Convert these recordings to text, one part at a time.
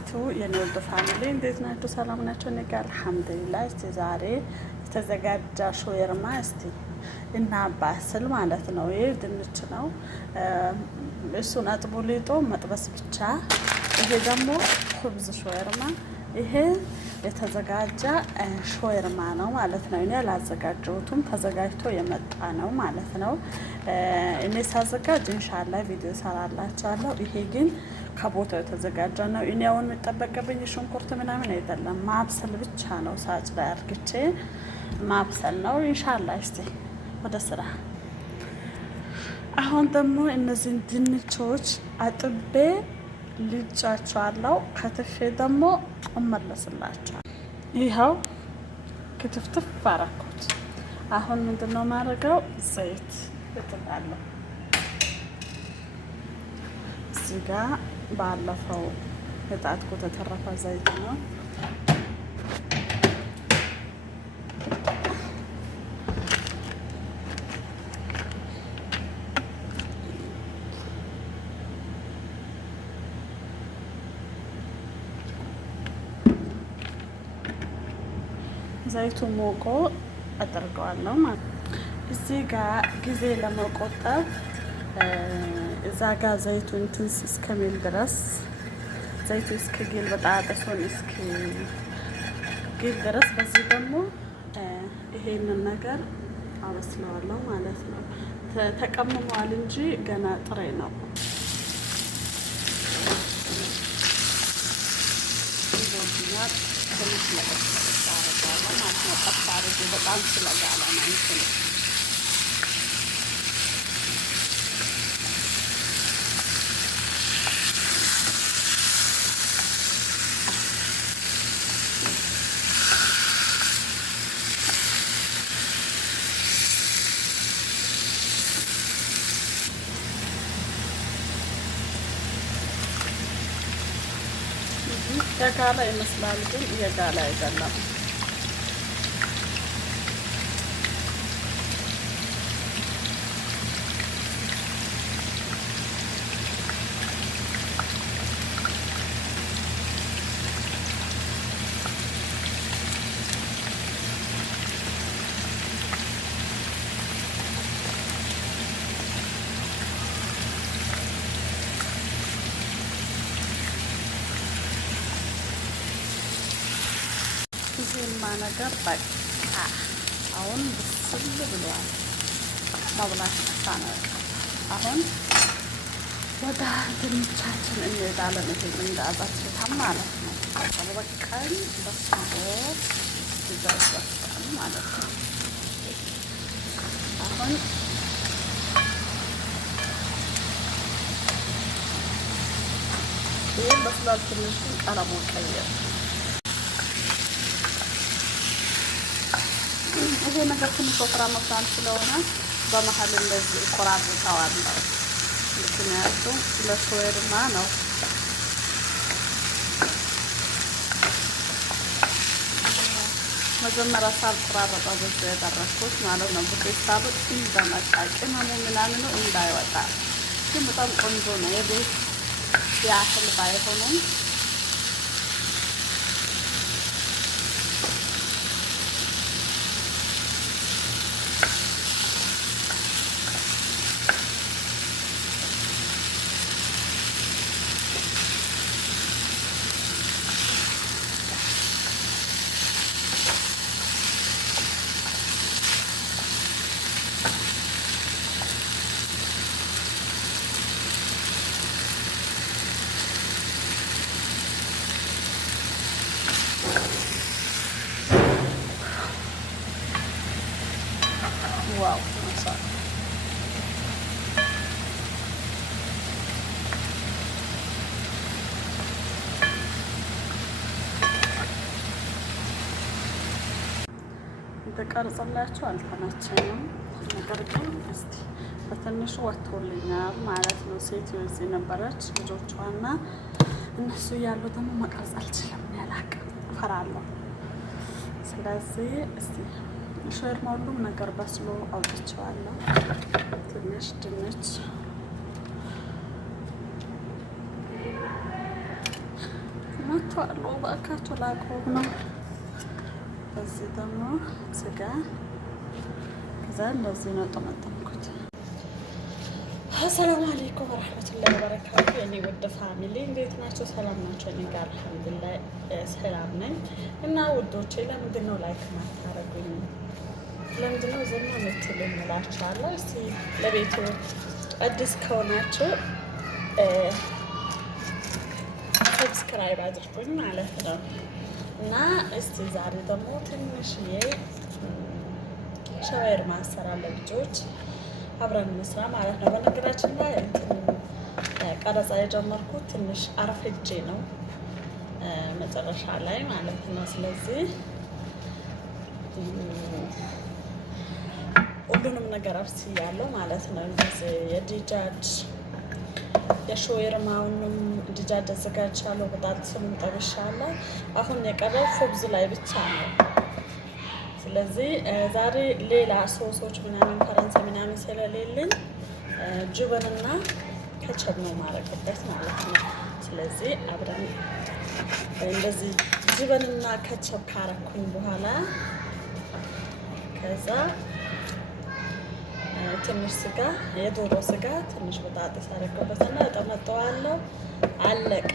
ወበረካቱ የኔ ወልዶ ፋሚሊ እንዴት ናችሁ? ሰላም ናችሁ? እኔ ጋር አልሐምዱሊላህ። እስቲ ዛሬ የተዘጋጀ ሾርማ እስቲ እናባስል ማለት ነው። ይሄ ድንች ነው፣ እሱን አጥቦ ሊጦ መጥበስ ብቻ። ይሄ ደግሞ ኩብዝ ሾርማ፣ ይሄ የተዘጋጀ ሾርማ ነው ማለት ነው። እኔ አላዘጋጀሁትም፣ ተዘጋጅቶ የመጣ ነው ማለት ነው። እኔ ሳዘጋጅ ኢንሻአላህ ቪዲዮ ሰራላችኋለሁ። ይሄ ግን ከቦታው የተዘጋጀ ነው። እኔ አሁን የሚጠበቅብኝ ሽንኩርት ምናምን አይደለም፣ ማብሰል ብቻ ነው። ሳጭ ላይ አርግቼ ማብሰል ነው ኢንሻአላህ። እስቲ ወደ ስራ። አሁን ደግሞ እነዚህን ድንቾች አጥቤ ልጫቸዋለሁ። ከትፌ ደግሞ እመለስላቸዋለሁ። ይኸው ክትፍትፍ አረኩት። አሁን ምንድነው ማድረገው? ዘይት እጥዳለሁ። እዚህ ጋር ባለፈው የጣድኩት የተረፈ ዘይት ነው። ዘይቱ ሞቆ አደርገዋለሁ ማለት ነው። እዚህ ጋር ጊዜ ለመቆጠብ እዛ ጋር ዘይቱ እንትን እስከሚል ድረስ ዘይቱ እስከጊል በጣጥሶን እስከጊል ድረስ በዚህ ደግሞ ይሄንን ነገር አበስለዋለሁ ማለት ነው። ተቀምሟል እንጂ ገና ጥሬ ነው። ትንሽ ለቀስ አረጋለሁ ማለት ነው። ቀስ አድርጌ በጣም ስለጋለ ነው እንትን የጋለ ይመስላል፣ ግን የጋለ አይደለም። ይሄማ ነገር በቃ አሁን ብስል ብሏል። መብላት ብቻ ነው። አሁን ወደ ድንቻችን እንሄዳለን። ይሄን እንዳዛችሁታል ማለት ነው። በቀን በስሎ ይዘርዘራል ማለት ነው። አሁን ይሄ በስሏል። ትንሽ ቀለሙ ቀየር። ይሄ ነገር ትንሽ ወፍራም ስለሆነ በመሀል እንደዚህ ቆራርጠዋለሁ። ምክንያቱም ለሾርማ ነው። መጀመሪያ ሳልቆራረጠው በዚህ ያደረኩት ማለት ነው። በፌስታሉ እንደመጣ ቅመሙ ምናምኑ እንዳይወጣ። ግን በጣም ቆንጆ ነው። የቤት ያህል ባይሆኑም ዋው ማሻአላ እንደቀርጽላችሁ አልተመቸኝም። ነገር ግን እስቲ በትንሹ ወጥቶልኛል ማለት ነው። ሴትዮ እዚህ ነበረች ልጆቿና እነሱ ያሉ ደግሞ መቅረጽ አልችልም፣ ያላቅም እፈራለሁ። ስለዚህ እስቲ ሾርማ ሁሉም ነገር በስሎ አውጥቼዋለሁ። ትንሽ ድንች እላችኋለሁ። እባካችሁ ላቆም ነው። እዚህ ደግሞ ስጋ ከዛ እንደዚህ ነው ጠመጠምኩት። አሰላሙ አለይኩም ወራህመቱላሂ ወበረካቱ። የኔ ውድ ፋሚሊ እንዴት ናቸው? ሰላም ናቸው? እኔ ጋር አልሐምዱሊላህ ሰላም ነኝ። እና ውዶቼ ለምንድን ነው ላይክ ማታረጉኝ? ለምንድን ነው ዝም የምትሉኝ እላችኋለሁ። እስቲ ለቤቱ አዲስ ከሆናችሁ ሰብስክራይብ አድርጉኝ ማለት ነው። እና እስቲ ዛሬ ደግሞ ትንሽዬ ሸዋርማ አሰራለሁ ልጆች አብረን እንስራ ማለት ነው። በነገራችን ላይ ቀረጻ የጀመርኩት ትንሽ አርፍጄ ነው መጨረሻ ላይ ማለት ነው። ስለዚህ ሁሉንም ነገር አብስያለሁ ማለት ነው። እንደዚህ የዲጃጅ የሾርማውንም ዲጃጅ አዘጋጅቻለሁ። በጣጥሱንም ጠብሻለሁ። አሁን የቀረው ፎብዝ ላይ ብቻ ነው። ስለዚህ ዛሬ ሌላ ሶሶች ምናምን ፈረንሳይ ምናምን ስለሌለኝ ጁበንና ከቸብ ነው ማረግበት ማለት ነው። ስለዚህ አብረን እንደዚህ ጁበንና ከቸብ ካረኩኝ በኋላ ከዛ ትንሽ ስጋ የዶሮ ስጋ ትንሽ በጣጥስ አረግበትና እጠመጠዋለሁ። አለቀ።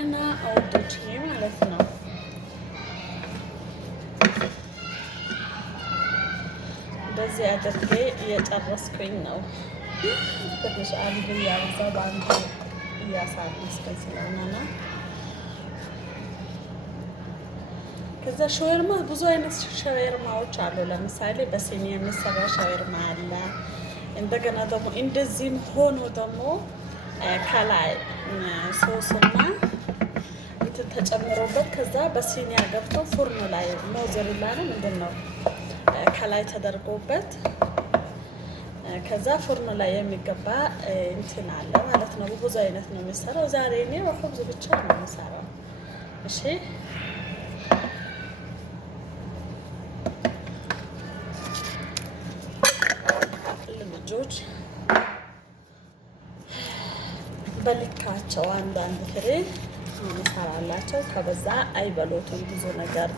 እና አውዶች ማለት ነው። እንደዚህ አድርጌ እየጨረስኩኝ ነው። ትንሽ አንዱ ያብዛ በአንዱ እያሳነስኩኝ ስለሆነ ከዛ ሸዋርማ ብዙ አይነት ሸዋርማዎች አሉ። ለምሳሌ በሲኒ የሚሰራ ሸዋርማ አለ። እንደገና ደግሞ እንደዚህም ሆኖ ደግሞ ከላይ ሶስና እንትን ተጨምሮበት ከዛ በሲኒያ ገብቶ ፉርኖ ላይ ሞዘሬላ ነው ምንድን ነው ከላይ ተደርጎበት ከዛ ፉርኖ ላይ የሚገባ እንትን አለ ማለት ነው። ብዙ አይነት ነው የሚሰራው። ዛሬ እኔ በኹብዝ ብቻ ነው የሚሰራው። እሺ ልጆች በልካቸው አንዳንድ ፍሬ እንሰራላቸው። ከበዛ አይበሉትም ብዙ ነገር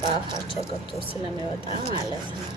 በአፋቸው ገብቶ ስለሚወጣ ማለት ነው።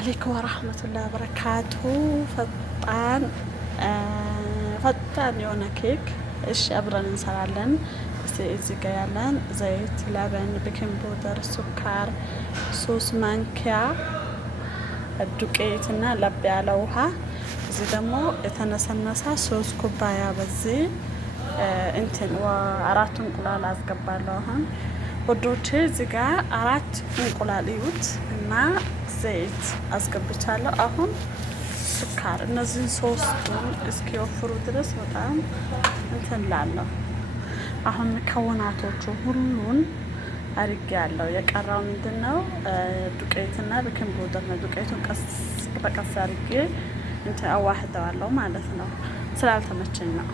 አለይኩም ወራህመቱላሂ ወበረካቱ። ፈጣን የሆነ ኬክ እሺ፣ አብረን እንሰራለን። እዚህ ጋር ያለን ዘይት፣ ለበን፣ ቤኪንግ ፓውደር፣ ሱካር፣ 3 ማንኪያ ዱቄት እና ለብ ያለ ውሃ። እዚህ ደግሞ የተነሰነሰ 3 ኩባያ በዚህ እንትን 4 እንቁላል አስገባለሁ። አሁን ወዶቼ እዚህ ጋር 4 እንቁላል ይዩት እና ዘይት አስገብቻለሁ። አሁን ሱካር፣ እነዚህን 3ቱን እስኪወፍሩ ድረስ በጣም እንትን ላለሁ። አሁን ከወናቶቹ ሁሉን አድርጌ ያለው የቀራው ምንድነው ዱቄትና ቤኪንግ ፓውደር ነው። ዱቄቱን ቀስ በቀስ አድርጌ እንትን አዋህደዋለሁ ማለት ነው። ስላልተመቸኝ ነው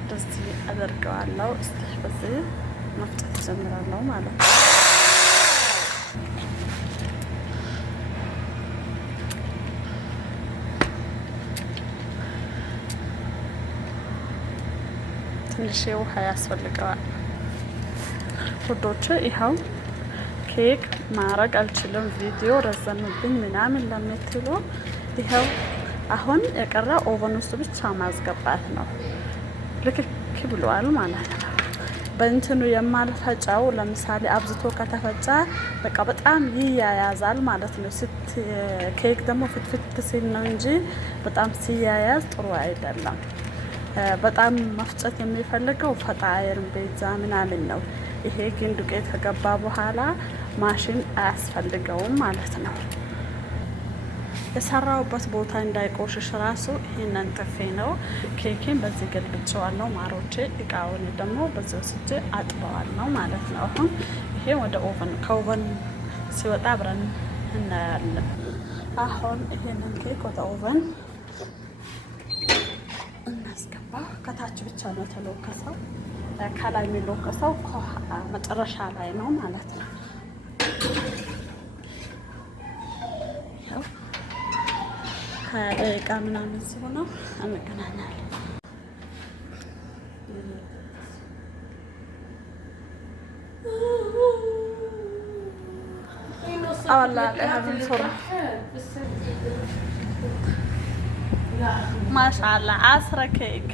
እንደዚህ አደርገዋለሁ። እስቲ በዚህ መፍጨት ጀምራለሁ ማለት ነው። ትንሽ ውሃ ያስፈልገዋል ውዶች። ይኸው ኬክ ማረግ አልችልም ቪዲዮ ረዘምብኝ ምናምን ለምትሉ ይኸው አሁን የቀረ ኦቨን ውስጥ ብቻ ማስገባት ነው። ልክክ ብሏል ማለት ነው። በእንትኑ የማልፈጫው ለምሳሌ አብዝቶ ከተፈጫ በቃ በጣም ይያያዛል ማለት ነው። ኬክ ደግሞ ፍትፍት ሲል ነው እንጂ በጣም ሲያያዝ ጥሩ አይደለም። በጣም መፍጨት የሚፈልገው ፈጣይር ቤዛ ምናምን ነው። ይሄ ግን ዱቄት ከገባ በኋላ ማሽን አያስፈልገውም ማለት ነው። የሰራውበት ቦታ እንዳይቆሽሽ ራሱ ይሄንን ጥፌ ነው። ኬኬን በዚህ ገልብጬዋለሁ ማሮቼ። እቃውን ደግሞ በዚህ ወስጄ አጥበዋለሁ ማለት ነው። አሁን ይሄ ወደ ኦቨን ከኦቨን ሲወጣ አብረን እናያለን። አሁን ይሄንን ኬክ ወደ ኦቨን እናስገባ። ከታች ብቻ ነው ተለወከሰው፣ ከላይ የሚለወከሰው መጨረሻ ላይ ነው ማለት ነው። ደቂቃ ምናምን ሲሆነው እንገናኛለን። ማሻአላ አስረ ኬክ